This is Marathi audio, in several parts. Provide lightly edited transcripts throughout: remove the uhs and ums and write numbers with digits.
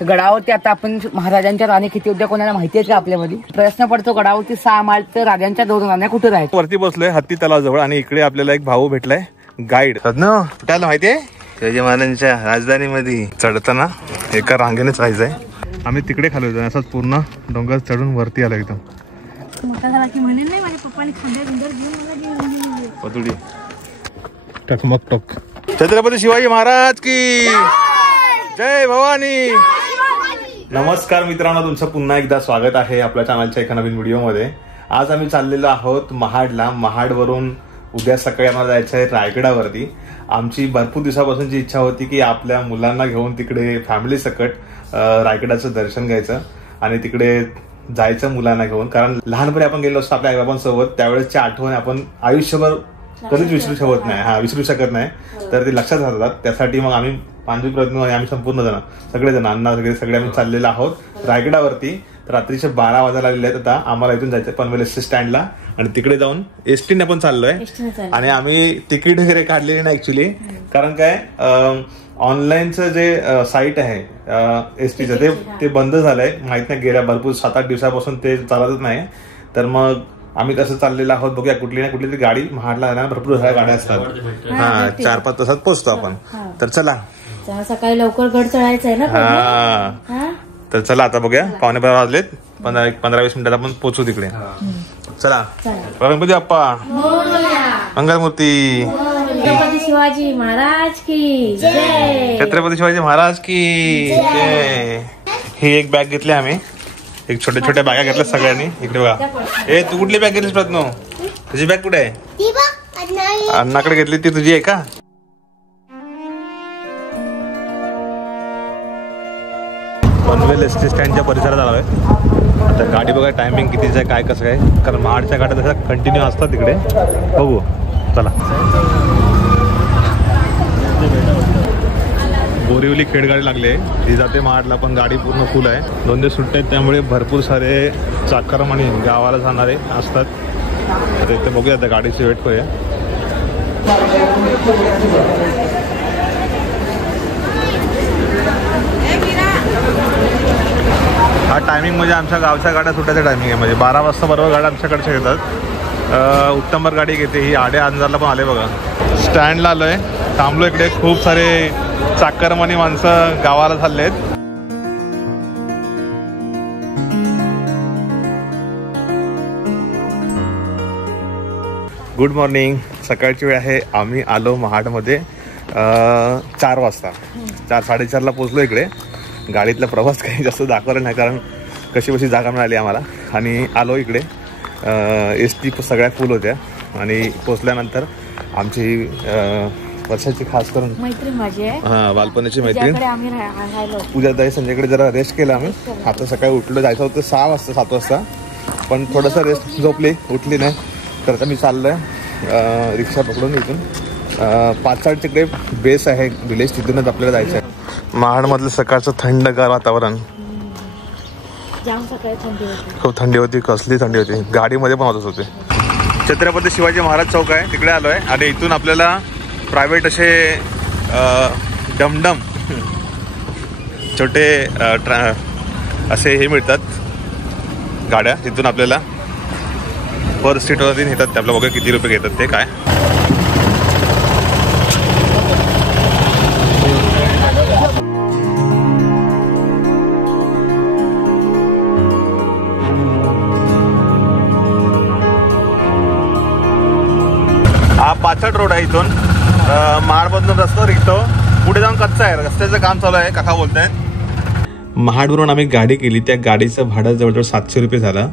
तर गडावरती आता आपण महाराजांच्या राणी किती होत्या कोणाला माहिती आहे का आपल्यामध्ये? प्रश्न पडतो गडावरती 6 माळ तर राजांच्या 2 राण्या कुठे राहतात? वरती बसलोय हत्ती तलावाजवळ आणि इकडे आपल्याला एक भाऊ भेटलाय गाईड. कुठे माहितीये? शिवाजी महाराजांच्या राजधानीमध्ये चढताना एका रांगेने जायचंय. आम्ही तिकडे खाली होतो असंच पूर्ण डोंगर चढून वरती आलो एकदम. पतुडी टकमक टक. छत्रपती शिवाजी महाराज की जय भवानी. नमस्कार मित्रांनो, तुमचं पुन्हा एकदा स्वागत आहे आपल्या चॅनलच्या एका नवीन व्हिडिओमध्ये. आज आम्ही चाललेलो आहोत महाडला. महाडवरून उद्या सकाळी आम्हाला जायचं आहे रायगडावरती. आमची भरपूर दिवसापासूनची इच्छा होती की आपल्या मुलांना घेऊन तिकडे फॅमिली सकट रायगडाचं दर्शन घ्यायचं आणि तिकडे जायचं मुलांना घेऊन. कारण लहानपणी आपण गेलो असतो आपल्या आईबाबांसोबत, त्यावेळेसच्या आठवणी आपण आयुष्यभर कधीच विसरू शकत नाही. तर ते लक्षात राहतात. त्यासाठी मग आम्ही पांडवी प्रयत्न आम्ही संपूर्ण जण सगळेजण अण्णा वगैरे सगळे आम्ही चाललेलो आहोत रायगडावरती. रात्रीचे 12 वाजायला लागले आहेत. आता आम्हाला इथून जायचं पनवेल एसटी स्टँडला आणि तिकडे जाऊन एसटीने आपण चाललोय. आणि आम्ही तिकीट वगैरे काढलेली नाही ऍक्च्युली, कारण काय ऑनलाईनचं जे साईट आहे एसटीचं ते बंद झालंय. माहित नाही, गेल्या भरपूर 7-8 दिवसापासून ते चालतच नाही. तर मग आम्ही तसं चाललेलं आहोत. बघूया कुठली ना कुठली तरी गाडी महाडला जाणार. भरपूर गाड्या असतात. 4-5 तासात पोहोचतो आपण. तर चला, सकाळी लवकर गड चढायचं आहे ना. तर चला आता बघूया. 11:15 वाजलेत. 15-20 मिनिटात आपण पोहोचू तिकडे. चला. गणपती बाप्पा मंगलमूर्ती. छत्रपती शिवाजी महाराज की जय. छत्रपती शिवाजी महाराज की जय. ही एक बॅग घेतली आम्ही. एक छोट्या बॅगा घेतल्या सगळ्यांनी. इकडे बघा. तू कुठली बॅग घेतलीस प्रज्ञू? तुझी बॅग कुठे आहे? अण्णाकडे घेतली. ती तुझी आहे का? पनवेल एसटी स्टँडच्या परिसरात आलोय. तर गाडी बघा टायमिंग कितीचं आहे, काय कसं काय. कारण महाडच्या गाड्या तशा कंटिन्यू असतात तिकडे. बघू चला. बोरिवली खेडगाडी लागले, ती जाते महाडला. पण गाडी पूर्ण फुल आहे. 2 दिवस सुट्टे आहेत, त्यामुळे भरपूर सारे चाकरम आणि गावाला जाणारे असतात. तर इथे बघूया आता गाडीची वेट करूया. हा टायमिंग म्हणजे आमच्या गावच्या गाड्या सुटायचा टायमिंग आहे. म्हणजे 12 वाजता बरोबर गाड्या आमच्याकडच्या येतात. उत्तमबर गाडी घेते ही. 8:30 पण आले बघा. स्टँडला आलोय, थांबलो. इकडे खूप सारे चाकरमानी माणसं गावाला चाललेत. Good morning. सकाळची वेळ आहे. आम्ही आलो महाडमध्ये 4 वाजता. 4-4:30ला पोहोचलो इकडे. गाडीतला प्रवास काही जास्त दाखवला नाही, कारण कशी जागा मिळाली आम्हाला. आणि आलो इकडे. एसटी सगळ्या फुल होत्या. आणि पोचल्यानंतर आमची वर्षाची खास करून मैत्रीण माझी आहे, बालपणीची मैत्रीण पूजाताई, संजयकडे जरा रेस्ट केला आम्ही. आता सकाळी उठलो, जायचं होतं 7 वाजता. पण थोडंसं रेस्ट झोपली, उठली नाही. तर आता मी चाललोय रिक्षा पकडून इथून. 5-8 तिकडे बेस आहे विलेज, तिथूनच आपल्याला जायचं आहे. महाडमधलं सकाळचं थंडगार वातावरण. खूप थंडी होती. कसली थंडी होती. गाडीमध्ये पण वाजत होते. छत्रपती शिवाजी महाराज चौक आहे, तिकडे आलो आहे. आणि इथून आपल्याला प्रायव्हेट असे डमडम छोटे असे हे मिळतात गाड्या. तिथून आपल्याला पर सीटवरती नेतात. ते आपल्याला बघा किती रुपये घेतात ते काय. हा 65 रोड आहे. इथून महाडमधून रस्ता निघतो. पुढे जाऊन कच्चा आहे. रस्त्याचं काम चालू आहे, काका बोलतायत. महाडवरून आम्ही गाडी केली. त्या गाडीचं भाडं जवळजवळ 700 रुपये झालं.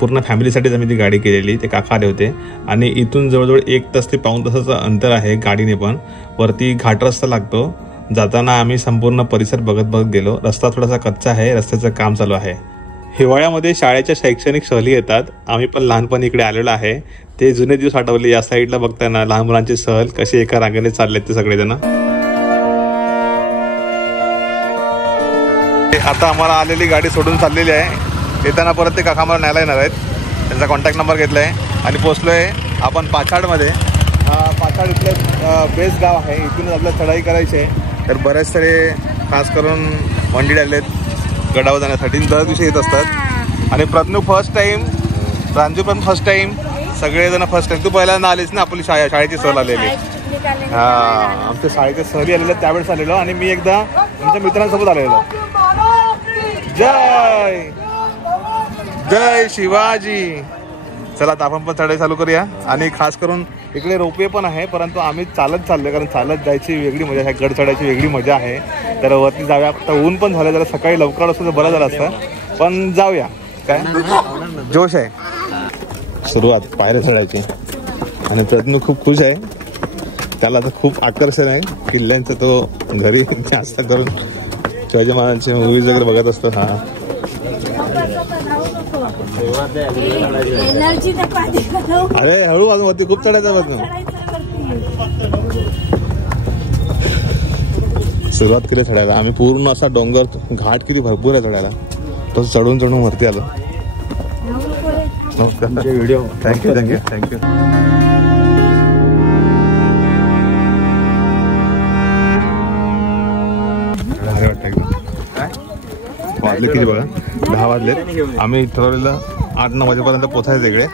पूर्ण फॅमिलीसाठीच आम्ही ती गाडी केलेली. ते काका आले होते. आणि इथून जवळजवळ 1 तास ते 1.5 तासाचं अंतर आहे गाडीने. पण वरती घाट रस्ता लागतो. जाताना आम्ही संपूर्ण परिसर बघत गेलो. रस्ता थोडासा कच्चा आहे, रस्त्याचं काम चालू आहे. हिवाळ्यामध्ये शाळेच्या शैक्षणिक सहली येतात. आम्ही पण लहानपणी इकडे आलेलो आहे. ते जुने दिवस आठवले. या साईडला बघताना लहान मुलांची सहल कशी एका रांगेने चाललेत ते सगळेजण. आता आम्हाला आलेली गाडी सोडून चाललेली आहे. येताना परत ते काका आम्हाला न्यायला येणार आहेत. त्यांचा कॉन्टॅक्ट नंबर घेतला आहे आणि पोचलोय आपण पाछाडमध्ये. पाछाड इथलं बेस गाव आहे. इथूनच आपल्याला चढाई करायची आहे. तर बरेच सारे खास करून मंडी लागलेत गडावर जाण्यासाठी, दर दिवशी येत असतात. आणि प्रज्ञू फर्स्ट टाइम, प्रांजू पण फर्स्ट टाइम, सगळेजण फर्स्ट टाइम. तू पहिल्यांदा आलीस ना, आपली शाळेची सहल आलेली. हा, आमच्या शाळेच्या सहली आलेल्या त्यावेळेस आलेलो. आणि मी एकदा आमच्या मित्रांसोबत आलेलो. जय जय शिवाजी. चला आता आपण पण चढाई चालू करूया. आणि खास करून इकडे रोपवे पण आहे, परंतु आम्ही चालत चाललोय, कारण चालत जायची वेगळी मजा आहे, गड चढायची वेगळी मजा आहे. तर वरती जाऊया. आता ऊन पण झालं, जरा सकाळी लवकर असतं तर बरं झालं असतं, पण जाऊया. काय जोश आहे. सुरुवात पायऱ्या चढायची. आणि प्रज्ञू खूप खुश आहे, त्याला तर खूप आकर्षण आहे किल्ल्यांचं. तो घरी जास्त करून शिवाजी महाराजांचे मूवीज वगैरे बघत असतो. हा, अरे हळू अजून वरती खूप चढायचं बघ ना. सुरुवात केली चढायला. आम्ही पूर्ण असा डोंगर, घाट किती भरपूर आहे चढायला, तसं चढून चढून वरती आलो. नमस्कार. Video thank you thank you thank you. भारी वाटतं एकदम. वाजले किती बघा, 10 वाजलेत. आम्ही ठरवलेलं 8-9 वाजेपर्यंत पोचायचं इकडे.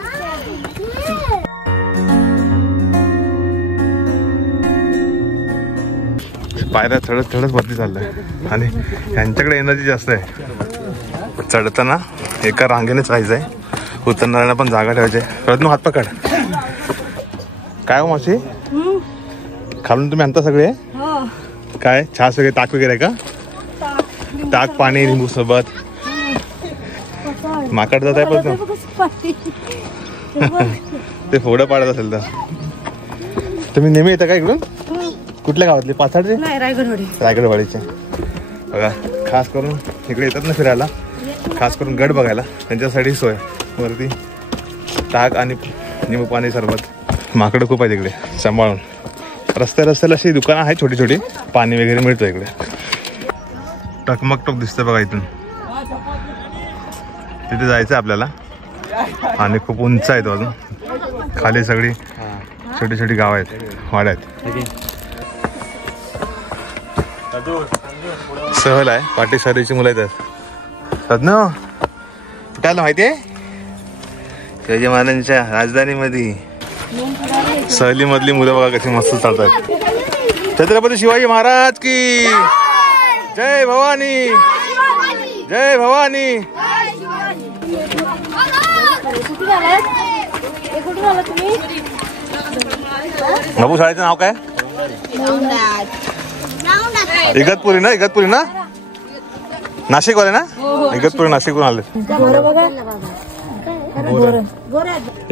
पायऱ्या चढत चढत वरती चाललंय. आणि यांच्याकडे एनर्जी जास्त आहे. चढताना एका रांगेनेच राहायचंय, उतरणाऱ्यांना पण जागा ठेवायची. प्रज्ञू हात पकड. काय हो मावशी, खालून तुम्ही आणता सगळे? काय छास वगैरे, ताक वगैरे का? ताक, पाणी, लिंबू सरबत. माकड जात आहे पण ते फोडं पाडत असेल तर. तुम्ही नेहमी येता का इकडून? कुठल्या गावातले? पाथर्डचे? रायगडवाडीचे. बघा, खास करून इकडे येतात ना फिरायला, खास करून गड बघायला, त्यांच्यासाठी सोय. वरती ताक आणि निंबू पाणी सरबत. माकडं खूप आहे तिकडे, सांभाळून. रस्त्याला अशी दुकानं आहेत छोटी छोटी, पाणी वगैरे मिळतं इकडे. टकमक टोक दिसतं बघा इथून. तिथे जायचं आपल्याला. आणि खूप उंच आहे तो अजून. खाली सगळी छोटी छोटी गाव आहेत, वाड्या आहेत. सहल आहे, पाटी शहरीची मुलं येतात. सदनो काय माहिती आहे? शिवाजी महाराजांच्या राजधानीमध्ये सहलीमधली मुलं बघा कशी मस्त चालतात. छत्रपती शिवाजी महाराज की जय भवानी, जय भवानी. बाबू शाळेचं नाव काय? इगतपुरी ना? इगतपुरी ना? नाशिक वाले ना? इगतपुरी नाशिकवरून आले.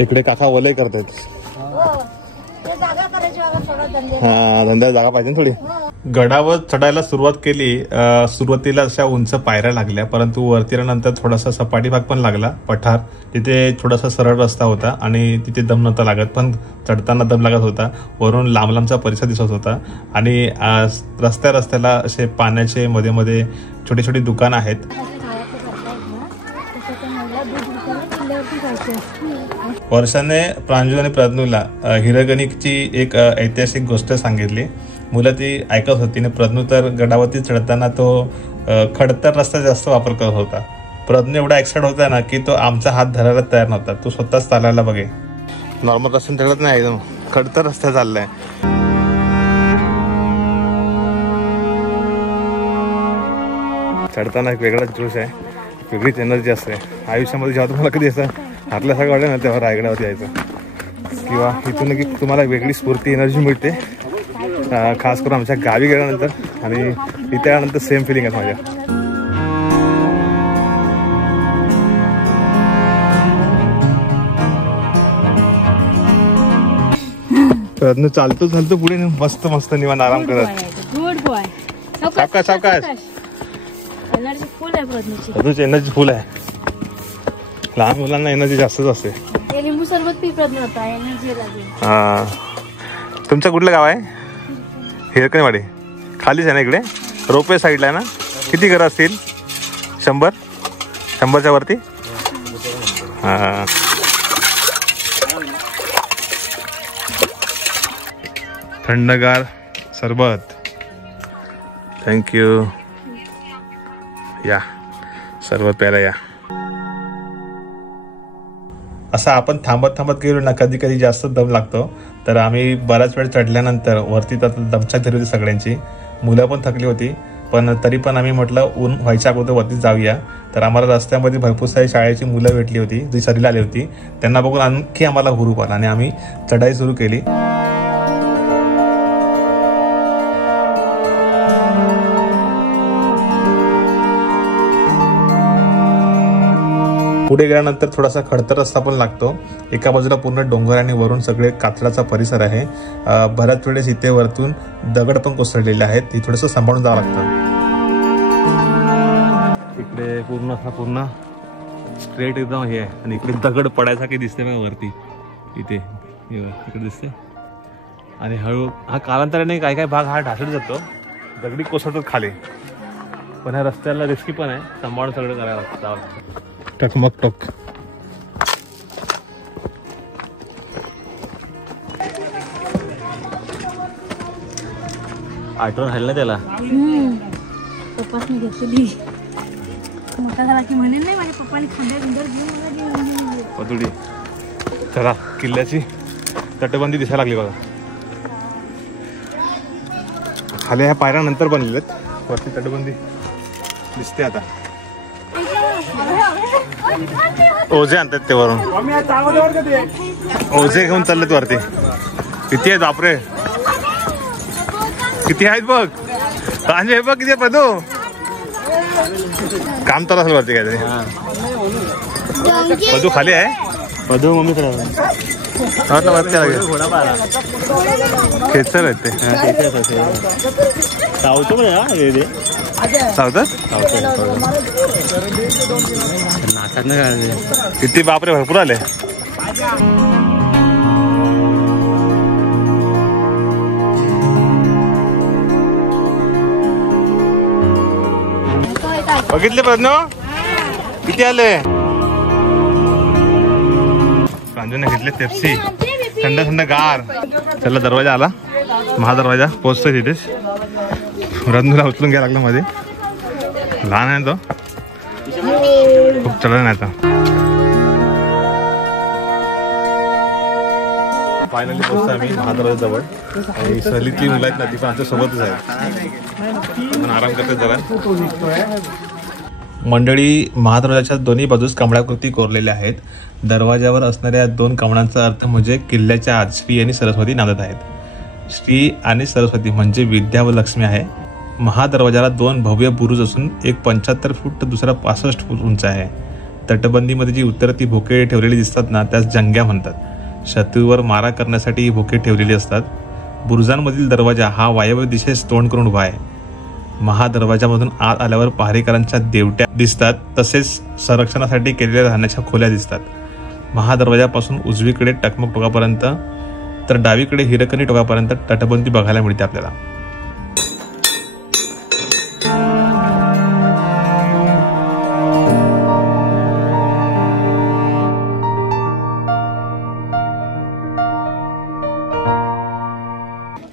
इकडे काका वलय करतायत. हा, धंदा जागा पाहिजे ना थोडी. गडावर चढायला सुरुवात केली. सुरुवातीला अशा उंच पायऱ्या लागल्या, परंतु वरती नंतर थोडासा सपाटी भाग पण लागला, पठार. तिथे थोडासा सरळ रस्ता होता आणि तिथे दम नव्हता लागत, पण चढताना दम लागत होता. वरून लांब लांबचा परिसर दिसत होता. आणि रस्त्याला असे पाण्याचे मध्ये मध्ये छोटी छोटी दुकानं आहेत. वर्षाने प्रांजू आणि प्रज्ञूला हिरगणिकची एक ऐतिहासिक गोष्ट सांगितली. मुलं ती ऐकत होती. आणि प्रज्ञू तर गडावरती चढताना तो खडतर रस्ता जास्त वापर करत होता. प्रज्ञू एवढा एक्साइट होता ना की तो आमचा हात धरायला तयार नव्हता. तो स्वतःच चालायला बघे. नॉर्मल रस्त्याने चढत नाही, एकदम खडतर रस्ता चाललाय. चढताना एक वेगळाच जोश आहे, वेगळीच एनर्जी असते. आयुष्यामध्ये जेव्हा तुम्हाला कधी असं हातल्यासारखं वाटलं ना, तेव्हा रायगडावरती यायचं. किंवा इथून की तुम्हाला वेगळी स्फूर्ती, एनर्जी मिळते. खास करून आमच्या गावी गेल्यानंतर आणि इथे आल्यानंतर सेम फिलिंग आहे माझ्या. प्रज्ञू चालतो पुढे मस्त मस्त निवांत आराम करत. Good boy. सावकाश सावकाश. एनर्जी फुल आहे प्रज्ञूची. प्रज्ञूची एनर्जी फुल आहे. लहान मुलांना एनर्जी जास्तच असते. लिंबू सरबत पी प्रज्ञू होता, एनर्जी लागेल. हा, तुमचं कुठलं गाव आहे? हिरकणवाडी. खालीच आहे ना इकडे? रोपवे साईडला आहे ना? किती घरं असतील? 100च्या वरती? हा. थंडगार सरबत. थँक्यू. या सरबत प्यायला या. असं आपण थांबत थांबत गेलो ना कधी कधी जास्त दम लागतो. तर आम्ही बराच वेळ चढल्यानंतर वरती तर दमछाक झाली होती सगळ्यांची. मुलं पण थकली होती, पण तरी पण आम्ही म्हटलं ऊन व्हायच्या अगोदर वरती जाऊया. तर आम्हाला रस्त्यामध्ये भरपूर सारी शाळेची मुलं भेटली होती जी सहलीला आली होती. त्यांना बघून आणखी आम्हाला हुरूप आला आणि आम्ही चढाई सुरू केली. पुढे गेल्यानंतर थोडासा खडतर रस्ता पण लागतो. एका बाजूला पूर्ण डोंगर आणि वरून सगळे कातळाचा परिसर आहे. बऱ्याच वेळेस इथे वरतून दगड पण कोसळलेले आहेत, ती थोडंसं सांभाळून जावं लागतं. इकडे पूर्ण स्ट्रेट एकदम हे आहे आणि इकडे दगड पडायसारखे दिसते बघा वरती. इथे इकडे दिसते आणि हळू हा कालांतराने काही काही भाग हा ढासळत जातो, दगडी कोसळतात खाली. पण ह्या रस्त्याला रिस्की पण आहे, सांभाळून सगळं करायला लागतं. टकमक टक आठवण राहिलं ना त्याला. पप्पाने घेतलेली मोठा झाला की म्हणेल नाही माझ्या पप्पाने खांद्या सुंदर घेऊन पदुडी. चला किल्ल्याची तटबंदी दिसायला लागली बघा. खाली ह्या पायऱ्या नंतर बनलेत, वरती तटबंदी दिसते आता. ओझे आणतात ते वरून, ओझे घेऊन चाललेत वरती. किती आहेत बापरे, किती आहेत बघ. हे बघ किती पदू काम तर असेल वरती काहीतरी. पदू खाली आहे, पदू मम्मी कडे वरती लागेल. खेचर आहेत ते सावतात. किती बापरे भरपूर आले. बघितले प्रज्ञ किती आले. प्रांजूने घेतले पेप्सी, थंड थंड गार. चला दरवाजा आला, महादरवाजा पोहोचतोय तिथेच. रंजूला उचलून घ्यायला लागलं मध्ये, लहान आहे तो, खूप चढला नाही आता. फायनली पोहोचतो आम्ही महादरवाजाजवळ. आणि सहलीतली मुलं आहेत ना ती पण आमच्या सोबतच आहेत, पण आराम करतात जरा. मंडळी महादरवाजाच्या दोन्ही बाजूस कमळाकृती कोरलेल्या आहेत. दरवाजावर असणाऱ्या 2 कमळांचा अर्थ म्हणजे किल्ल्याच्या आत श्री आणि सरस्वती नांदत आहेत. श्री आणि सरस्वती म्हणजे विद्या व लक्ष्मी आहे. महादरवाजाला 2 भव्य बुरुज असून एक 75 फूट तर दुसरा 65 फूट उंच आहे. तटबंदीमध्ये जी उत्तरती भोके ठेवलेली दिसतात ना त्यास जंग्या म्हणतात. शत्रूवर मारा करण्यासाठी ही भोके ठेवलेली असतात. बुरुजांमधील दरवाजा हा वायव्य दिशेस तोंड करून उभा आहे. महादरवाजामधून आत आल्यावर पहारेकरांच्या देवट्या दिसतात, तसेच संरक्षणासाठी केलेल्या राहण्याच्या खोल्या दिसतात. महादरवाजापासून उजवीकडे टकमक टोकापर्यंत तर डावीकडे हिरकणी टोकापर्यंत तटबंदी बघायला मिळते आपल्याला.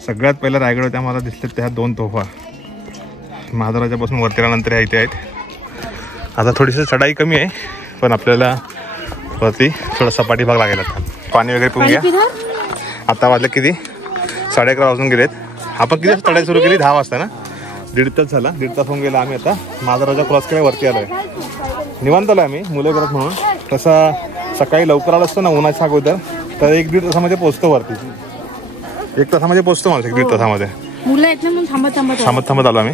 सगळ्यात पहिला रायगड आम्हाला दिसले त्या 2 तोफा महादरवाजापासून वरती आल्यानंतर इथे आहेत. आता थोडीशी चढाई कमी आहे, पण आपल्याला वरती थोडा सपाटी भाग लागेल. आता पाणी वगैरे पिऊन घ्या. आता वाजले किती, 11:30 वाजून गेलेत. आपण किती चढाई सुरू केली, 10 वाजता ना. 1.5 तास झाला, 1.5 तास होऊन गेला. आम्ही आता महादरवाजा क्रॉस केला, वरती आलोय. निवांत आलोय आम्ही मुलं करत म्हणून. तसा सकाळी लवकर आला असतो ना उन्हाच्या अगोदर तर 1-1.5 तासामध्ये पोहोचतो वरती. 1 तासामध्ये पोहोचतो माणूस, 1-1.5 तासामध्ये. मुलं आहेत ना म्हणून थांबत थांबत आलो आम्ही.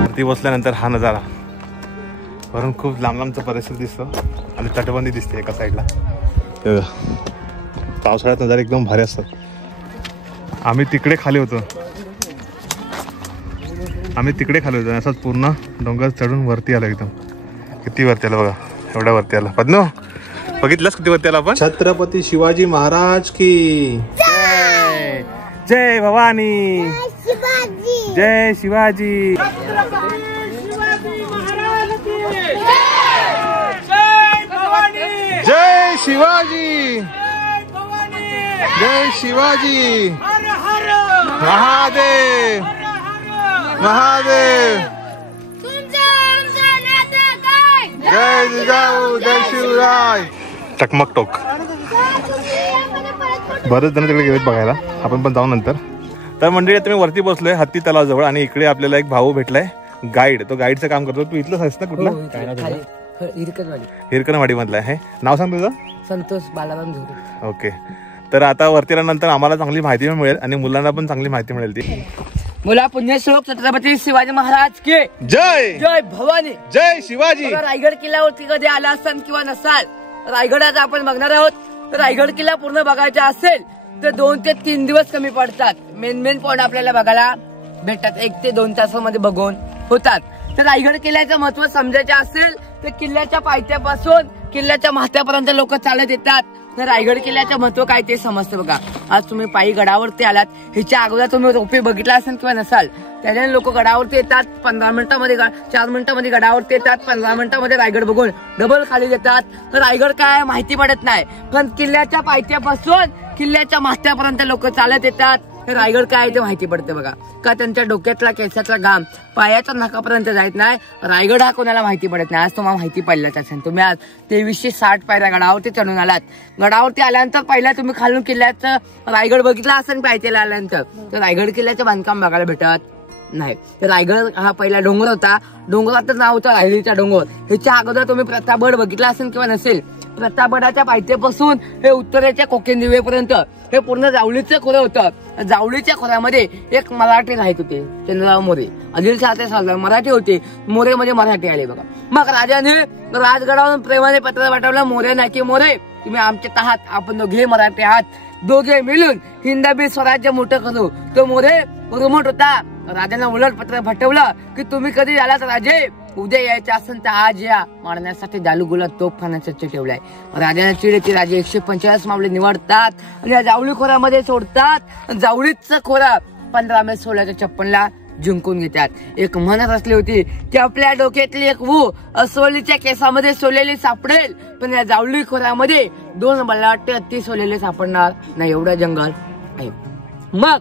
वरती बसल्यानंतर हा नजारा वरून खूप लांब लांबचा परिसर दिसतो आणि तटबंदी दिसते एका साईडला. पावसाळ्यात नजारे एकदम भारी असतात. आम्ही तिकडे खाली होतो असंच पूर्ण डोंगर चढून वरती आलो. एकदम किती वरती आलं बघा, एवढ्या वरती आलं. पद्मू बघितलंस किती वरती आलं आपण. छत्रपती शिवाजी महाराज की जय. जय भवानी, जय शिवाजी. जय शिवाजी. जय शिवाजी महादेव महादेव जय जिजाऊ जय शिवराय टकमक टोक. बरेच जण तिकडे गेलेत बघायला, आपण पण जाऊ नंतर. तर मंडळी आता मी वरती बसलोय हत्ती तलावाजवळ आणि इकडे आपल्याला एक भाऊ भेटलाय गाईड. तो गाईडचं काम करतो. तू इथलंच आहेस ना? कुठला? हिरकणवाडी मधला आहे. नाव सांग तुझं? संतोष बालाराम झोरे. ओके. तर आता वरती आल्यानंतर आम्हाला चांगली माहिती मिळेल आणि मुलांना पण चांगली माहिती मिळेल. ती मुला पुण्यश्लोक छत्रपती शिवाजी महाराज के जय. जय भवानी जय शिवाजी. रायगड किल्ल्यावरती कधी आला असाल किंवा नसाल, रायगडात आपण बघणार आहोत. तर रायगड किल्ला पूर्ण बघायचा असेल तर 2 ते 3 दिवस कमी पडतात. मेन पॉइंट आपल्याला बघायला भेटतात. 1 ते 2 तासामध्ये बघून होतात. तर रायगड किल्ल्याचं महत्व समजायचं असेल तर किल्ल्याच्या पायथ्यापासून किल्ल्याच्या माथ्यापर्यंत लोक चालत येतात. तर रायगड किल्ल्याचं महत्व काय ते समजतं बघा. आज तुम्ही पायी गडावरती आलात, ह्याच्या अगोदर तुम्ही रोपे बघितला असेल किंवा नसाल, त्याच्याने लोक गडावरती येतात. 15 मिनिटांमध्ये 4 मिनिटांमध्ये गडावरती येतात. 15 मिनिटांमध्ये रायगड बघून डबल खाली देतात. तर रायगड काय माहिती पडत नाही, पण किल्ल्याच्या पायथ्यापासून किल्ल्याच्या माथ्यापर्यंत लोक चालत येतात. रायगड काय ते माहिती पडते बघा. का त्यांच्या डोक्यातला केसातला घाम पायाच्या नाकापर्यंत जात नाही. रायगड हा कोणाला माहिती पडत नाही. आज तुम्हाला माहिती पडलाच असेल. तुम्ही आज 2360 पायऱ्या गडावरती चढून आलात. गडावरती आल्यानंतर पहिला तुम्ही खालून किल्ल्याचं रायगड बघितला असेल पायथ्याला आल्यानंतर. तर रायगड किल्ल्याचं बांधकाम बघायला भेटत नाही. तर रायगड हा पहिला डोंगर होता. डोंगराचं नाव होतं रायरीचा डोंगर. ह्याच्या अगोदर तुम्ही प्रतापगड बघितला असेल किंवा नसेल. प्रतापगडाच्या पायथ्यापासून हे उत्तरेच्या कोकेंदिवेपर्यंत हे पूर्ण जावळीचं खोरं होतं. जावळीच्या खोऱ्यामध्ये एक मराठी राहत होते, चंद्रराव मोरे. आदिलशाह सरदार मराठी होते, मोरे म्हणजे मराठी आले बघा. मग राजाने राजगडावरून प्रेमाने पत्र पाठवलं, मोरे नाही की मोरे तुम्ही आमच्यात आहात, आपण दोघे मराठी आहात, दोघे मिळून हिंदवी स्वराज्य मोठं करू. तो मोरे रुमट होता. राजाने उलट पत्र पाठवलं की तुम्ही कधी आलात राजे, उद्या यायचं असेल तर आज या. मारण्यासाठी दालुगुला तोफखाना सज्ज ठेवलाय. राजाने चिड येते. राजे 145 मावळे निवडतात आणि या जावळी खोऱ्यामध्ये सोडतात. जावळीचं खोरा 15 मे 1656 जिंकून घेतात. एक म्हण रचली होती की आपल्या डोक्यातली एक वू अस्वलीच्या केसामध्ये सोलेली सापडेल, पण या जावळी खोऱ्यामध्ये 2 बलाटे हत्ती सोलेले सापडणार नाही, एवढं जंगल आहे. मग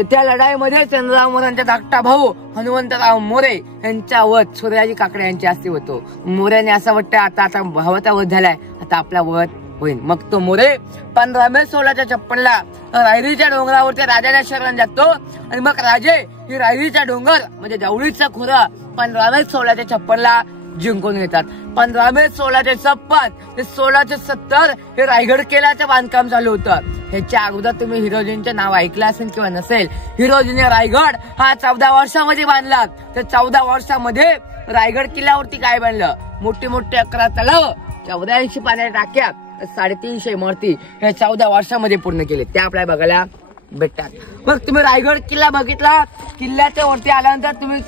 त्या लढाईमध्ये चंद्रराव मोरेंचा धाकटा भाऊ हनुमंतराव मोरे यांचा वध सूर्याजी काकडे यांच्या हस्ते होतो. मोऱ्याने असं वाटतं आता भावाचा वध झालाय, आता आपला वध होईल. मग तो मोरे 15 मे 1656 रायरीच्या डोंगरावरती राजाला शरण जातो. आणि मग राजे ही रायरीचा डोंगर म्हणजे जावळीचा खोरा 15 मे 1656 जिंकून घेतात. 15 मे 1656 ते 1670 हे रायगड किल्ल्याचं बांधकाम चालू होतं. ह्याच्या अगोदर तुम्ही हिरोजींचं नाव ऐकलं असेल किंवा नसेल. हिरोजीने रायगड हा 14 वर्षामध्ये बांधला. तर 14 वर्षामध्ये रायगड किल्ल्यावरती काय बांधलं, मोठी मोठी 11 तलाव, 84 पाण्याच्या टाक्या, 350 इमारती हे 14 वर्षामध्ये पूर्ण केले. ते आपल्याला बघायला भेटतात. मग तुम्ही रायगड किल्ला बघितला. किल्ल्याच्या वरती आल्यानंतर तुम्ही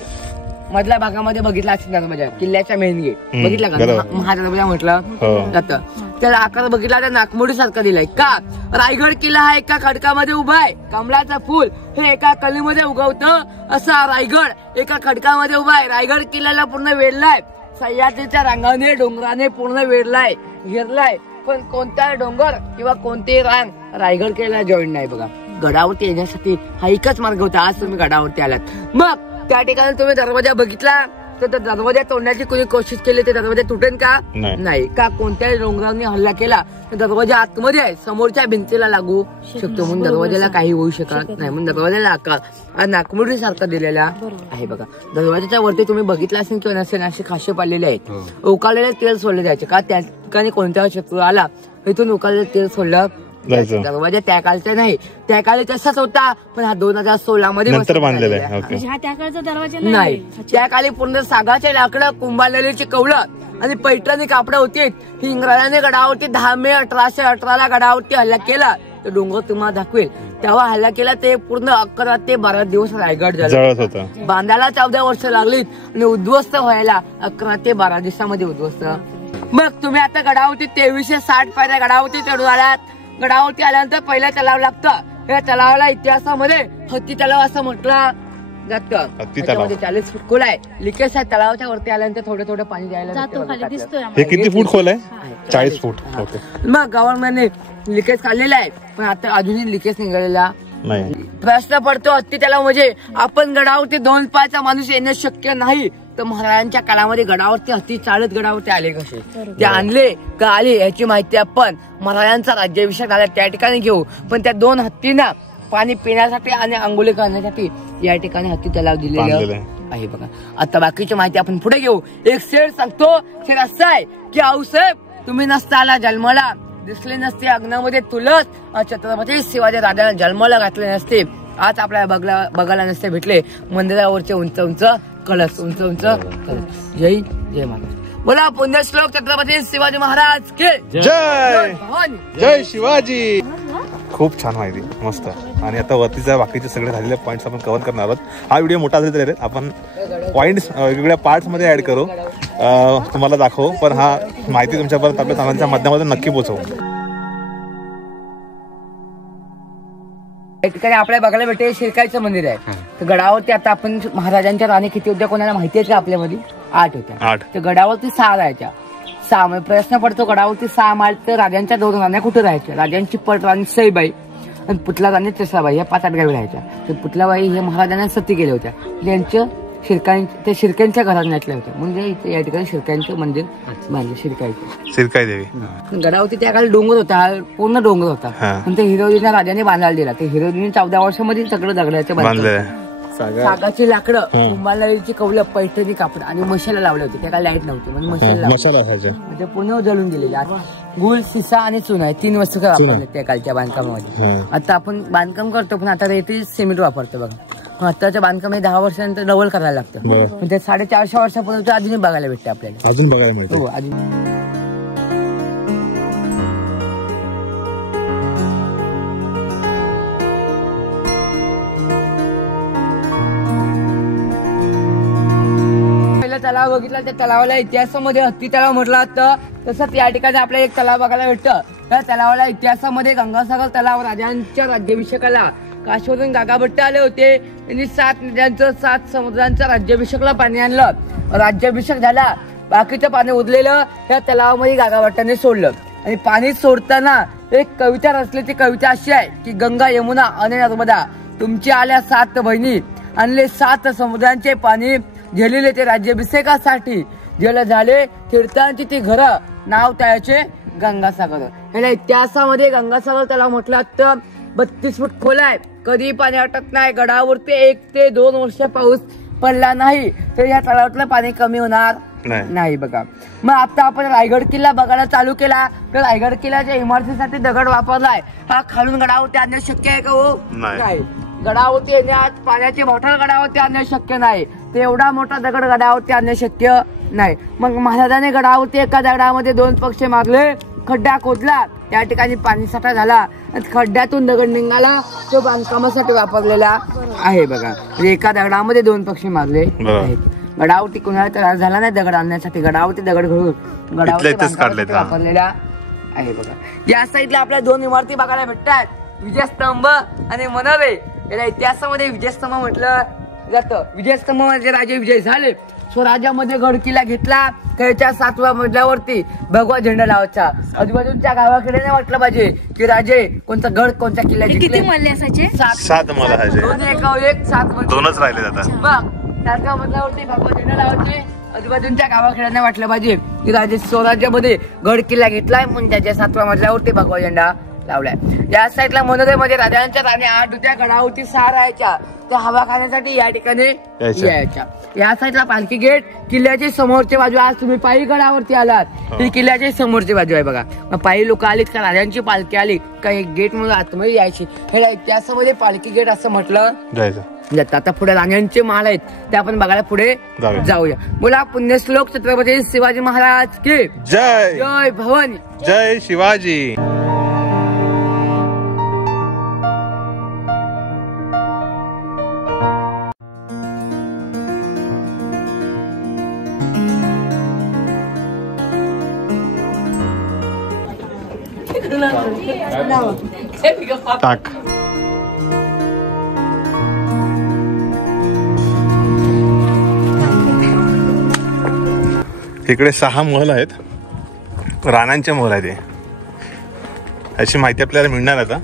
मधल्या भागामध्ये बघितला असेल दरवाजा, किल्ल्याच्या मेन गेट बघितला का, महादरवाजा म्हटलं जातं. त्याला आकार बघितला तर नागमोडी सारखा दिलाय. का रायगड किल्ला हा एका खडकामध्ये उभा आहे. कमळाचं फुल हे एका कलीमध्ये उगवतं, असा रायगड एका खडकामध्ये उभा आहे. रायगड किल्ल्याला पूर्ण वेढलाय. सह्याद्रीच्या रांगाने डोंगराने पूर्ण वेढलाय, घेरलाय. पण कोणता डोंगर किंवा कोणतेही रांग रायगड किल्ल्याला जॉईन नाही बघा. गडावरती येण्यासाठी हा एकच मार्ग होता. आज तुम्ही गडावरती आलात. मग त्या ठिकाणी तुम्ही दरवाजा बघितला तर दरवाजा तोडण्याची कोणी कोशिश केली तर दरवाजा तुटेल का, नाही. का कोणत्याही डोंगरांनी हल्ला केला तर दरवाजा आतमध्ये आहे, समोरच्या भिंतीला लागू शकतो. म्हणून दरवाजाला काही होऊ शकत नाही. म्हणून दरवाजाला आकार नागमोडी सारखा दिलेला आहे बघा. दरवाजाच्या वरती तुम्ही बघितला असेल किंवा नसेल असे खाशे पाडलेले आहेत. उकाळलेले तेल सोडले जायचे. का त्या ठिकाणी कोणत्या शत्रू आला इथून उकाळलेलं तेल सोडलं. दरवाजा त्या काळचा नाही, त्या काळी तसाच होता, पण हा 2016 मध्ये बांधलेला आहे. त्या काळचा दरवाजा नाही. त्या काळी पूर्ण सागाचे लाकडं, कुंभारलेली कवलं आणि पैठणी कापडं होती. इंग्रजांनी गडावरती 10 मे 1818 गडावरती हल्ला केला. तर डोंगर तुम्हाला दाखवेल तेव्हा हल्ला केला. ते पूर्ण 11 ते 12 दिवस रायगड जळत होता. बांधायला 14 वर्ष लागलीत आणि उद्ध्वस्त व्हायला 11 ते 12 दिवसामध्ये उद्ध्वस्त. मग तुम्ही आता गडावरती 2360 पायऱ्या गडावरती चढून आलात. गडावरती आल्यानंतर पहिला तलाव लागतं. या तलावाला इतिहासामध्ये हत्ती तलाव असं म्हटलं जातं. हत्ती तलाव. त्याच्यामध्ये 40 फूट खोल आहे. लिकेज आहे. तलावाच्या वरती आल्यानंतर थोडं थोडं पाणी द्यायला जातो खाली दिसतोय हे आम्हाला. किती फूट खोल आहे? 40 फूट. ओके. मग गव्हर्नमेंटने लिकेज काढलेला आहे, पण आता अजूनही लिकेज निघालेला नाही. प्रश्न पडतो हत्ती तलाव म्हणजे आपण गडावरती 2 पायचा माणूस येणं शक्य नाही, तर महाराजांच्या काळामध्ये गडावरती हत्ती चालत गडावरती आले कसे, ते आणले का आले याची माहिती आपण महाराजांचा राज्याभिषेक झाला त्या ठिकाणी घेऊ. पण त्या 2 हत्तींना पाणी पिण्यासाठी आणि अंघोळी करण्यासाठी या ठिकाणी हत्ती तलाव दिलेलं आहे बघा. आता बाकीची माहिती आपण पुढे घेऊ. एक शेर सांगतो. शेर असं आहे की आऊसाहेब तुम्ही नसता आला जन्माला, दिसले नसते अग्नामध्ये तुलस, छत्रपती शिवाजी राजाला जन्माला घातले नसते, आज आपल्याला बघायला नसते भेटले मंदिरावरचे उंच उंच कलश, उंच उंच कलश. जय जय महाराज. बोला पुण्यश्लोक छत्रपती शिवाजी महाराज के जय. भवानी. जय शिवाजी. खूप छान माहिती, मस्त. आणि आता वरतीचा बाकीचे सगळे झालेले पॉइंट्स आपण कव्हर करणार आहोत. हा व्हिडिओ मोठा झाला तरी आपण पॉइंट्स वेगवेगळ्या पार्ट्स मध्ये ऍड करू, तुम्हाला दाखवू. पण हा माहिती तुमच्यापर्यंत आपल्या चॅनलच्या माध्यमातून नक्की पोहोचवू. या ठिकाणी आपल्याला बघायला भेटते शिरकाईचं मंदिर आहे. तर गडावरती आता आपण महाराजांच्या राणी किती होत्या कोणाला माहिती आहे का आपल्यामध्ये? 8 होत्या. 8. तर गडावरती 6 राहायच्या. 6 म्हणजे प्रश्न पडतो गडावरती 6 माळ तर राजांच्या 2 राण्या कुठे राहायच्या? राजांची पट राणी सईबाई आणि पुतला राणी चेसाबाई या 5 आडगावी राहायच्या. तर पुतलाबाई हे महाराजांना सती केले होत्या. त्यांचं ते शिरक्यांच्या घराण्यातल्या होत्या, म्हणजे इथे या ठिकाणी शिरक्यांचं मंदिर बांधलं शिरकाईचं. शिरकाई देवी. गडावरती त्या काळी डोंगर होता, पूर्ण डोंगर होता. पण ते हिरोजीच्या राजाने बांधायला दिला. ते हिरोजीने 14 वर्षामध्ये सगळं दगडाचं बांधलं. सागाची लाकडं, कुंभारची कौलं, पैठणी कापड आणि मशाला लावले होते. त्या काळी लाईट नव्हती म्हणून मशाला म्हणजे पूर्ण जळून गेलेले. गुल, सिसा आणि चुना हे 3 वस्तू वापरले त्या कालच्या बांधकामामध्ये. आता आपण बांधकाम करतो पण आता रेती सिमेंट वापरतो बघा. आताच्या बांधकाम 10 वर्षानंतर डबल करायला लागतं. पण ते 450 वर्षापर्यंत अजूनही बघायला भेटते आपल्याला. अजून बघायला मिळते. हो अजून. तलाव बघितला त्या तलावाला इतिहासामध्ये हत्ती तलाव म्हटलं तर तसंच या ठिकाणी आपल्याला एक तलाव बघायला भेटतं. त्या तलावाला इतिहासामध्ये गंगासागर तलाव राजांच्या राज्याभिषेकाला काशीवरून गागाभट्ट आले होते. त्यांनी 7 नद्यांचं 7 समुद्रांचं राज्याभिषेकला पाणी आणलं. राज्याभिषेक झाला, बाकीचं पाणी उरलेलं त्या तलावामध्ये गागाभट्टाने सोडलं. आणि पाणी सोडताना एक कविता रचली. ती कविता अशी आहे की गंगा यमुना आणि नर्मदा तुमची आल्या 7 बहिणी, आणले 7 समुद्रांचे पाणी, झेलले ते राज्याभिषेकासाठी, जल झाले तीर्थांची ती घरं, नाव त्याचे गंगासागर. ह्याला इतिहासामध्ये गंगासागर तलाव म्हटलं तर 32 फूट खोल आहे. कधी पाणी हटत नाही. गडावरती 1 ते 2 वर्ष पाऊस पडला नाही तर या तलावातलं पाणी कमी होणार नाही बघा. मग आता आपण रायगड किल्ला बघायला चालू केला तर रायगड किल्ल्याच्या इमारतीसाठी दगड वापरलाय. हा खालून गडावरती आणणं शक्य आहे का? हो नाही. गडावरती येण्यात पाण्याची बॉटल गडावरती आणणं शक्य नाही. ते एवढा मोठा दगड गडावरती आणणं शक्य नाही. मग महाराजांनी गडावरती एका दगडामध्ये 2 पक्षी मारले, खड्डा खोदला, त्या ठिकाणी पाणी साठा झाला, खड्ड्यातून दगड निघाला, तो बांधकामासाठी वापरलेला आहे बघा. एका दगडामध्ये 2 पक्षी मारले आहेत. गडावरती कोणाला त्रास झाला नाही दगड आणण्यासाठी. गडावरती दगड घडून गडावरती वापरलेला आहे बघा. या साईडला आपल्याला 2 इमारती बघायला भेटतात, विजयस्तंभ आणि मनोरे. याला इतिहासामध्ये विजयस्तंभ म्हटलं जातं. विजयस्तंभ म्हणजे राजे विजय झाले, स्वराज्यामध्ये गड किल्ला घेतला. त्याच्या 7व्या मजल्यावरती भगवा झेंडा लावायचा. आजूबाजूच्या गावाकडे नाही वाटलं पाहिजे की राजे कोणता गड कोणत्या किल्ला किती मल्ले असायचे? 7 मला आहे. 2च राहिले आता. मग 7व्या मजल्यावरती भगवा झेंडा लावायचे. आजूबाजूच्या गावाखेड्यांना वाटलं पाहिजे की राजे स्वराज्यामध्ये गड किल्ला घेतलाय म्हणून त्याच्या 7व्या मजल्यावरती भगवा झेंडा लावलाय. या साईडला मनोरेमध्ये राजांच्या राणी 8 होत्या, गडावरती 6 राहायच्या. त्या हवा खाण्यासाठी या ठिकाणी यायच्या. या साईडला पालखी गेट, किल्ल्याची समोरची बाजू. आज तुम्ही पायी गडावरती आलात, ही किल्ल्याची समोरची बाजू आहे बघा. मग पायी लोक आलीत का राजांची पालखी आली का एक गेट म्हणून आतमध्ये यायची. ह्याला इतिहासामध्ये पालखी गेट असं म्हटलं जातं. आता पुढे राण्यांचे महाल आहेत ते आपण बघायला पुढे जाऊया. बोला पुण्यश्लोक छत्रपती शिवाजी महाराज की जय. जय भवानी. जय शिवाजी. टाक. तिकडे 6 महल आहेत, राण्यांचे महल आहे ते. अशी माहिती आपल्याला मिळणार आता.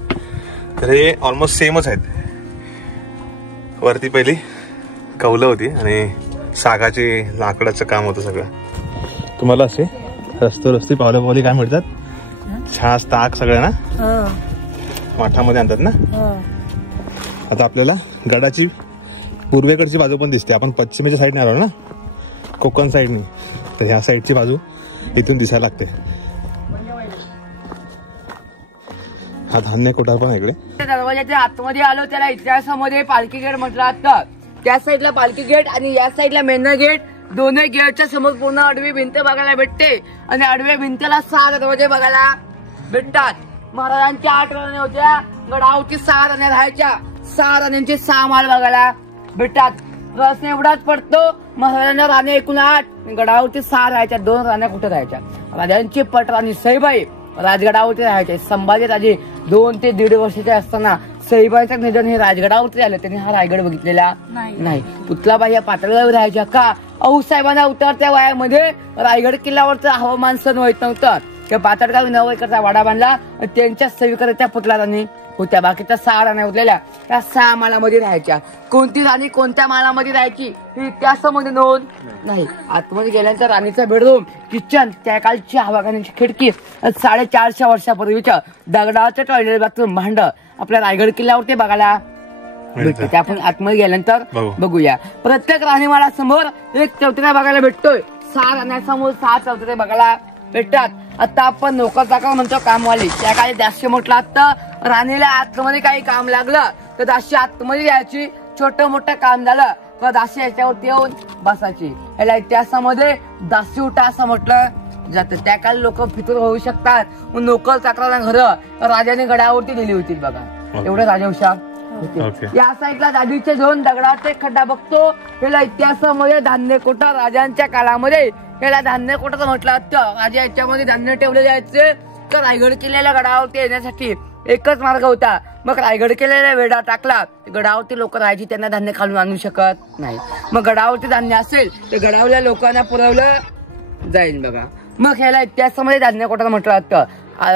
तर हे ऑलमोस्ट सेमच आहेत. वरती पहिली कौलं होती आणि सागाचे लाकडाचं काम होतं सगळं. तुम्हाला असे रस्ते पावली काय मिळतात, छास ताक सगळं ना माठामध्ये आणतात ना. आता आपल्याला गडाची पूर्वेकडची बाजू पण दिसते. आपण पश्चिमेच्या साईडने आलो ना, कोकण साईडने. तर ह्या साईडची बाजू इथून दिसायला लागते. हा धान्य कोठार पण इकडे. दरवाजाच्या आतमध्ये आलो त्याला इतिहासामध्ये पालखी गेट म्हटलं जातं. त्या साईडला पालखी गेट आणि या साईडला मेन गेट. दोन्ही गेटच्या समोर पूर्ण आडवी भिंत बघायला भेटते आणि आडव्या भिंतीला 6 दरवाजे बघायला भेटतात. महाराजांच्या 8 राण्या होत्या, गडावरती 6 राण्या राहायच्या. 6 राण्यांचे 6 माळ बघायला भेटतात. प्रश्न एवढाच पडतो, महाराजांना राण्या एकूण 8, गडावरती 6 राहायच्या. 2 राण्या कुठे राहायच्या? राजांची पट राणी सईबाई राजगडावरती राहायचे. संभाजी राजे 2 ते 1.5 वर्षाचे असताना सईबाईचं निधन हे राजगडावरती झालं. त्यांनी हा रायगड बघितलेला नाही. पुतलाबाई या पातळीवर राहायच्या का? आऊसाहेबांना उतरत्या वयामध्ये रायगड किल्ल्यावरचं हवामान सहन होत नव्हतं. त्या पातळगाव 9 एकरचा वाडा बांधला. त्यांच्या सविकरच्या पुतला राणी होत्या. बाकीच्या 6 राण्या उरलेल्या त्या 6 माळामध्ये राहायच्या. कोणती राणी कोणत्या माळामध्ये राहायची ही इतिहासामध्ये नोंद नाही. आतमध्ये गेल्यानंतर राणीचा बेडरूम, किचन, त्या कालची हवाखान्याची खिडकी, 450 वर्षापूर्वीच्या दगडाचं टॉयलेट बाथरूम भांड आपल्या रायगड किल्ल्यावरती बघायला भेटते. ते आपण आतमध्ये गेल्यानंतर बघूया. प्रत्येक राणीमाळा समोर एक चौथरा बघायला भेटतोय. 6 राण्यांसमोर 6 चौथरे बघायला भेटतात. आता आपण नोकर चाकर म्हणतो, कामवाली. त्या काळी दास्य म्हटलं आता राणीला आतमध्ये काही काम लागलं तर दासी आतमध्ये यायची. छोटं मोठं काम झालं तर दासी याच्यावरती येऊन बसायची. याला इतिहासामध्ये दासी उठा असं म्हटलं जातं. त्या काळी लोक फितूर होऊ शकतात. नोकर चाकरांना घरं राजाने गडावरती दिली होती बघा. एवढे राजा हुशार. या साईडला दादीचे 2 दगडाचे खड्डा बघतो. याला इतिहासामध्ये धान्य कोठा राजांच्या काळामध्ये याला धान्य कोठाचं म्हटलं जातं. राजा याच्यामध्ये धान्य ठेवले जायचे. तर रायगड किल्ल्याला गडावरती येण्यासाठी एकच मार्ग होता. मग रायगड किल्ल्याला वेढा टाकला. गडावरती लोक राहायची, त्यांना धान्य खालून आणू शकत नाही. मग गडावरती धान्य असेल तर गडावल्या लोकांना पुरवलं जाईल बघा. मग ह्याला इतिहासामध्ये धान्य कोठाचं म्हटलं जातं.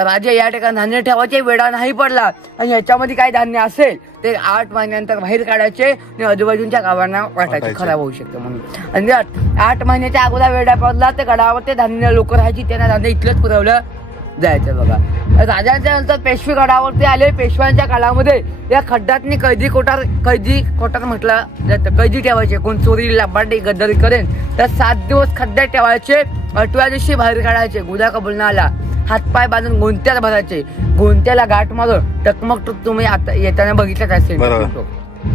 राजे या ठिकाणी धान्य ठेवायचे वेढा नाही पडला आणि याच्यामध्ये काही धान्य असेल ते 8 महिन्यानंतर बाहेर काढायचे आणि आजूबाजूच्या गावांना वाटायचे, खराब होऊ शकतं म्हणून. आणि 8 महिन्याच्या अगोदर वेढा पडला तर गडावरती धान्य लोक राहायची, त्यांना धान्य इथलंच पुरवलं जायचं बघा. राजांच्या नंतर पेशवे गडावरती आले. पेशव्यांच्या काळामध्ये या खड्ड्यातनी कैदी कोठार म्हटलं जातं. कैदी ठेवायचे. कोण चोरी लबाडी गद्दारी करेन तर 7 दिवस खड्ड्यात ठेवायचे. 8व्या दिवशी बाहेर काढायचे. गुन्हा कबूल न आला हातपाय बांधून गोंत्याला भरायचे. गोंत्याला गाठ मारून टकमक तुम्ही आता येताना बघितलंच असेल.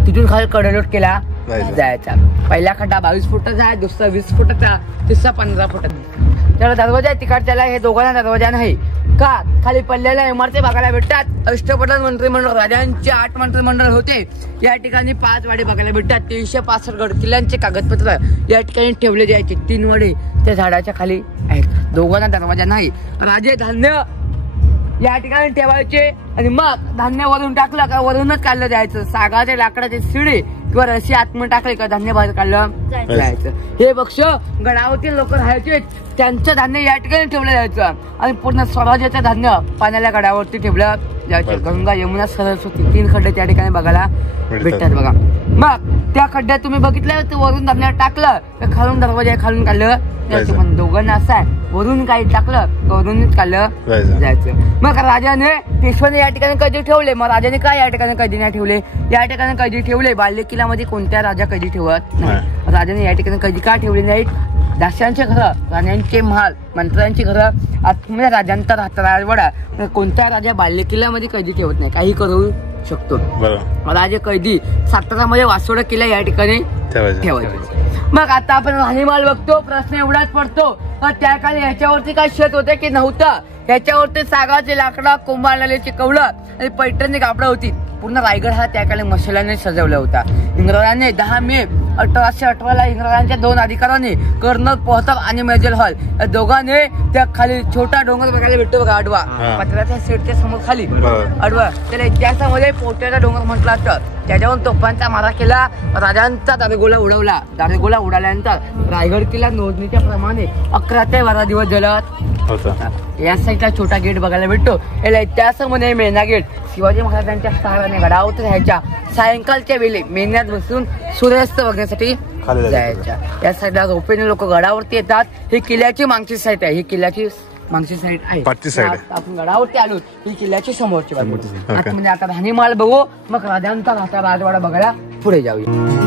तिथून खाली कडेलोट केला जायचा. पहिला खड्डा 22 फुटाचा आहे, दुसरा 20 फुटाचा, तिसरा 15 फुटाचा. त्याला दरवाजा आहे तिकडच्याला. हे दोघांना दरवाजा नाही का? खाली पडलेल्या इमारती बघायला भेटतात. अष्टप्रधान मंत्रिमंडळ राजांचे 8 मंत्रिमंडळ होते. या ठिकाणी 5 वाडे बघायला भेटतात. 365 गड किल्ल्यांचे कागदपत्र या ठिकाणी ठेवले जायचे. 3 वाडे त्या झाडाच्या खाली आहेत. दोघांना दरवाजा नाही. राजे धान्य या ठिकाणी ठेवायचे आणि मग धान्य वरून टाकलं का वरूनच काढलं जायचं. सागाचे लाकडाचे शिडे किंवा रशी आतमध्ये टाकले का धान्य बाहेर काढलं जायचं. हे पक्ष गडावरती लोक राहायचे. त्यांचं धान्य या ठिकाणी ठेवलं जायचं आणि पूर्ण स्वराज्याचं धान्य पाण्याला गडावरती ठेवलं जायचं. गंगा, यमुना, सरस्वती 3 खड्डे त्या ठिकाणी बघायला भेटतात बघा. मग त्या खड्ड्यात तुम्ही बघितलं वरून धान्य टाकलं तर खालून दरवाजा खालून काढलं जायचं. पण दोघांना असं आहे, वरून काही टाकलं वरूनच काढलं जायचं. मग राजाने पेशवाने या ठिकाणी कैदी ठेवले. मग राजाने काय या ठिकाणी कैदी नाही ठेवले? या ठिकाणी कैदी ठेवले. बाल्य किल्ल्यामध्ये कोणत्या राजा कैदी ठेवत नाही. राजाने या ठिकाणी कैदी का ठेवली नाहीत? दास्यांचे घरं, राण्यांचे महाल, मंत्र्यांची घरं आतमध्ये राजांचा राहतात. राजवाडा. कोणत्या राजा बाल्य किल्ल्यामध्ये कैदी ठेवत नाही, काही करू शकतो. राजे कैदी 17 मध्ये वासोडा किल्ला या ठिकाणी ठेवायचे. मग आता आपण राणीमाल बघतो. प्रश्न एवढाच पडतो त्या काळी ह्याच्यावरती काय शेत होते की नव्हतं? ह्याच्यावरती सागाचे लाकडा, कोंबाळलेची कवळं आणि पैठणी कापडं होती. पूर्ण रायगड हा त्या काळी मशालाने सजवला होता. इंग्रजांनी 10 मे 1818 इंग्रजांच्या 2 अधिकाऱ्यांनी कर्नल पोहतर आणि मेजर हॉल या दोघांनी त्या खाली छोटा डोंगर बघायला भेटतो बघा, आडवा पत्राच्या सेटच्या समोर खाली आडवा, त्याला इतिहासामध्ये पोट्याचा डोंगर म्हटलं असतं. त्याच्यावर तोफांचा मारा केला, राजांचा दारुगोळा उडवला. दारुगोळा उडाल्यानंतर रायगड किल्ला नोंदणीच्या प्रमाणे 11 ते 12 दिवस जलद होता. या साईडला छोटा गेट बघायला भेटतो. याला इतिहासामध्ये मेना गेट. शिवाजी महाराजांच्या सहाराने गडावर राहायच्या, सायंकाळच्या वेळी मेन्यात बसून सूर्यास्त बघण्यासाठी जायच्या. या साईडला रोपेने लोक गडावरती येतात. ही किल्ल्याची मागची साईड आहे, ही किल्ल्याची मागची साईड आहे. आपण गडावरती आलो, ही किल्ल्याची समोरची बाजू. म्हणजे आता राहणीमाल बघू, मग राजांचा राजवाडा बघायला पुढे जाऊया.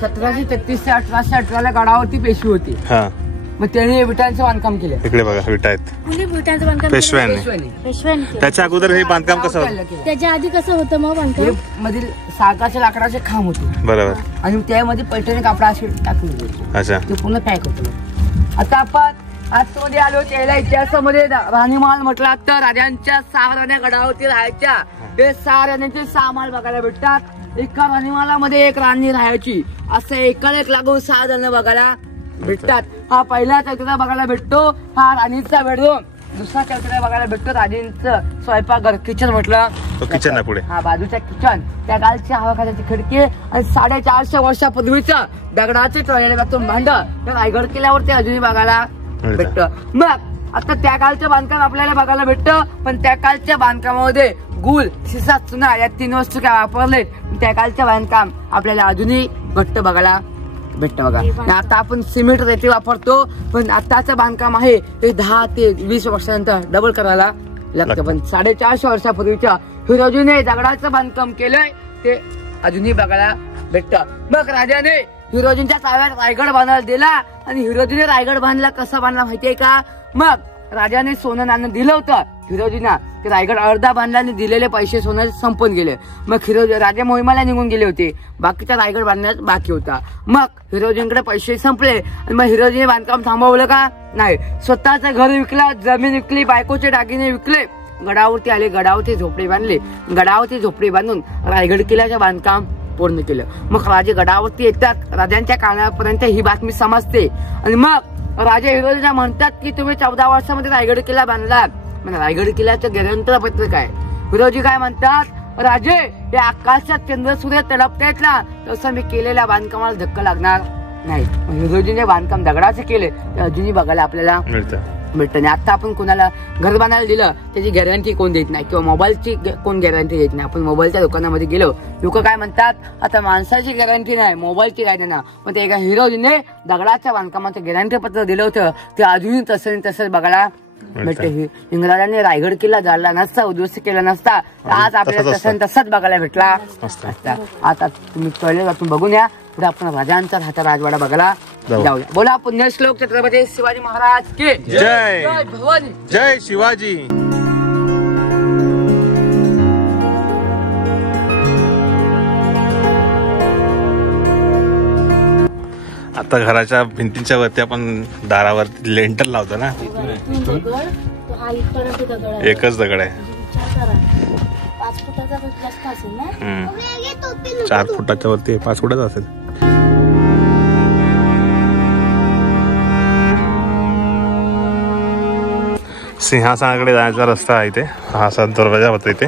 1733 ते 1818 गडावरती पेशवी होती. मग त्याने विटांचं बांधकाम केलं. इकडे बघा विटा आहेत पेशव्याने. त्याच्या अगोदर हे बांधकाम कसं होतं? त्याच्या आधी कसं होतं मग बांधकाम? मधील सागाचे लाकडाचे खांब होते, बरोबर, आणि त्यामध्ये पैठणी कापडा असे टाकून होते. अच्छा, ते पूर्ण पॅक होतं. आता आपण आतमध्ये आलो. त्याला इतिहासामध्ये राहणीमाल म्हटला तर राजांच्या 6 राण्या गडावरती राहायच्या. हे 6 राण्यांचे 6 माल बघायला भेटतात. एका राणीमालामध्ये 1 राणी राहायची. असं एकाला एक लागून 6 जण बघायला भेटतात. हा पहिला चौकीला बघायला भेटतो, हा राणीचा बेडरूम. दुसरा चौकीला बघायला भेटतो राणींचं स्वयंपाकघर, किचन म्हटलं, किचन पुढे, हा बाजूच्या किचन. त्या कालच्या हवाखान्याची खिडकी आणि 450 वर्षापूर्वीचं दगडाचे टॉयलेट भांड रायगड किल्ल्यावरती अजूनही बघायला भेटतं. मग आता त्या कालचं बांधकाम आपल्याला बघायला भेटतं, पण त्या कालच्या बांधकामामध्ये गुल, शिसा, चुना या 3 वस्तू काय वापरलेत. त्या कालचं बांधकाम आपल्याला अजूनही घट्ट बघायला भेटतं बघा. आता आपण सिमेंट रेती वापरतो, पण आताचं बांधकाम आहे ते 10 ते 20 वर्षानंतर डबल करायला लागतं. पण 450 वर्षापूर्वीच्या हिरोजीने दगडाचं बांधकाम केलंय ते अजूनही बघायला भेटतं. मग राजाने हिरोजींच्या ताब्यात रायगड बांधायला दिला, आणि हिरोजीने रायगड बांधला. कसा बांधला माहितीये का? मग राजाने सोनं नाणं दिलं होतं हिरोजींना, ते रायगड अर्धा बांधला आणि दिलेले पैसे सोनं संपून गेले. मग राजा मोहिमाला निघून गेले होते, बाकीचा रायगड बांधण्यात बाकी होता. मग हिरोजींकडे पैसे संपले, आणि मग हिरोजीने बांधकाम थांबवलं का? नाही. स्वतःचं घर विकला, जमीन विकली, बायकोचे दागिने विकले, गडावरती आले, गडावरती झोपडी बांधली, गडावरती झोपडी बांधून रायगड किल्ल्याचं बांधकाम पूर्ण केलं. मग राजे गडावरती येतात, राजांच्या कानापर्यंत ही बातमी समजते, आणि मग राजा हिरोजींना म्हणतात की तुम्ही 14 वर्षामध्ये रायगड किल्ला बांधला. म्हणजे रायगड किल्ल्याचं गॅरंटर पत्रक आहे. हिरोजी काय म्हणतात? राजे, या आकाशात चंद्र सूर्य तळपतायत ना, तसं मी केलेल्या बांधकामाला धक्का लागणार नाही. हिरोजीने बांधकाम दगडाचे केले ते अजूनही बघायला आपल्याला भेटतं. आणि आता आपण कोणाला घर बांधायला दिलं त्याची गॅरंटी कोण देत नाही, किंवा मोबाईलची कोण गॅरंटी देत नाही. आपण मोबाईलच्या दुकानामध्ये गेलो, लोक काय म्हणतात, आता माणसाची गॅरंटी नाही, मोबाईलची काय देणार. पण ते एका हिरोजीने दगडाच्या बांधकामाचं गॅरंटी पत्र दिलं होतं, ते अजूनही तसंच बघायला भेटते. इंग्रजांनी रायगड किल्ला जाळला नसता, उद्ध्वस्त केला नसता, आज आपल्याला तसंच बघायला भेटला. आता तुम्ही कळले, आपण बघून या. पुढे आपण राजांचा राहता राजवाडा बघायला जाऊया. बोला पुण्यश्लोक छत्रपती शिवाजी महाराज की जय. जय भवानी, जय शिवाजी. आता घराच्या भिंतीच्या वरती आपण दारावरती लेंटर लावतो ना, एकच दगड आहे. 4 फुटाच्या वरती 5 फुटाचा असेल. सिंहासनाकडे जायचा रस्ता आहे इथे, हा असा दरवाजा होता इथे.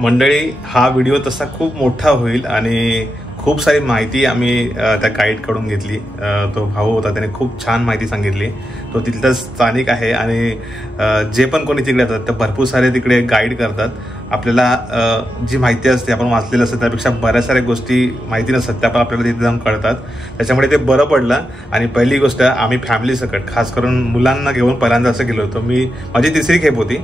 मंडळी, हा व्हिडिओ तसा खूप मोठा होईल आणि खूप सारी माहिती आम्ही त्या गाईडकडून घेतली. तो भाऊ होता, त्याने खूप छान माहिती सांगितली. तो तिथला स्थानिक आहे, आणि जे पण कोणी तिकडे येतात ते भरपूर सारे तिकडे गाईड करतात. आपल्याला जी माहिती असते आपण वाचलेलं असतं त्यापेक्षा बऱ्याच साऱ्या गोष्टी माहिती नसतात, त्या पण आपल्याला तिथे जाऊन कळतात. त्याच्यामुळे ते बरं पडलं. आणि पहिली गोष्ट, आम्ही फॅमिली सकट खास करून मुलांना घेऊन पहिल्यांदा असं गेलो होतो. माझी 3री खेप होती.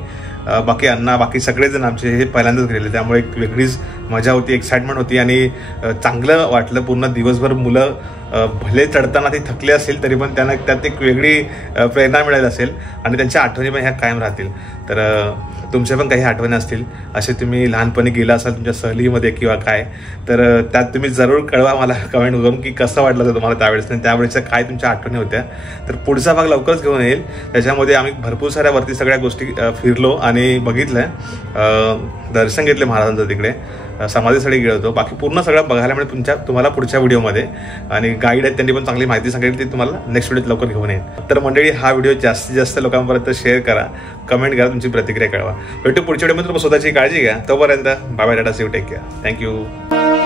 बाकी अण्णा, बाकी सगळेजण आमचे हे पहिल्यांदाच गेले, त्यामुळे एक वेगळीच मजा होती, एक्साइटमेंट होती, आणि चांगलं वाटलं. पूर्ण दिवसभर मुलं भले चढताना ते थकले असेल तरी पण त्यांना त्यात एक वेगळी प्रेरणा मिळाली असेल आणि त्यांच्या आठवणी पण ह्या कायम राहतील. तर तुमच्या पण काही आठवणी असतील असे तुम्ही लहानपणी गेला असाल तुमच्या सहलीमध्ये किंवा काय, तर त्यात तुम्ही जरूर कळवा मला कमेंट करून की कसं वाटलं होतं तुम्हाला त्यावेळेस आणि त्यावेळेच्या काय तुमच्या आठवणी होत्या. तर पुढचा भाग लवकरच घेऊन येईल. त्याच्यामध्ये आम्ही भरपूर साऱ्या वरती सगळ्या गोष्टी फिरलो आणि बघितलं, दर्शन घेतले महाराजांचं, तिकडे समाधीसाठी गेलो होतो. बाकी पूर्ण सगळं बघायला मिळेल तुम्हाला पुढच्या व्हिडिओमध्ये. आणि गाईड आहेत त्यांनी पण चांगली माहिती सांगितली, ती तुम्हाला नेक्स्ट व्हिडिओत लवकर घेऊन येईल. तर मंडळी हा व्हिडिओ जास्तीत जास्त लोकांपर्यंत शेअर करा, कमेंट करा, तुमची प्रतिक्रिया कळवा. भेटू पुढच्या व्हिडिओमध्ये. तुम्ही स्वतःची काळजी घ्या. तोपर्यंत bye bye, tata, see you, take care, thank you.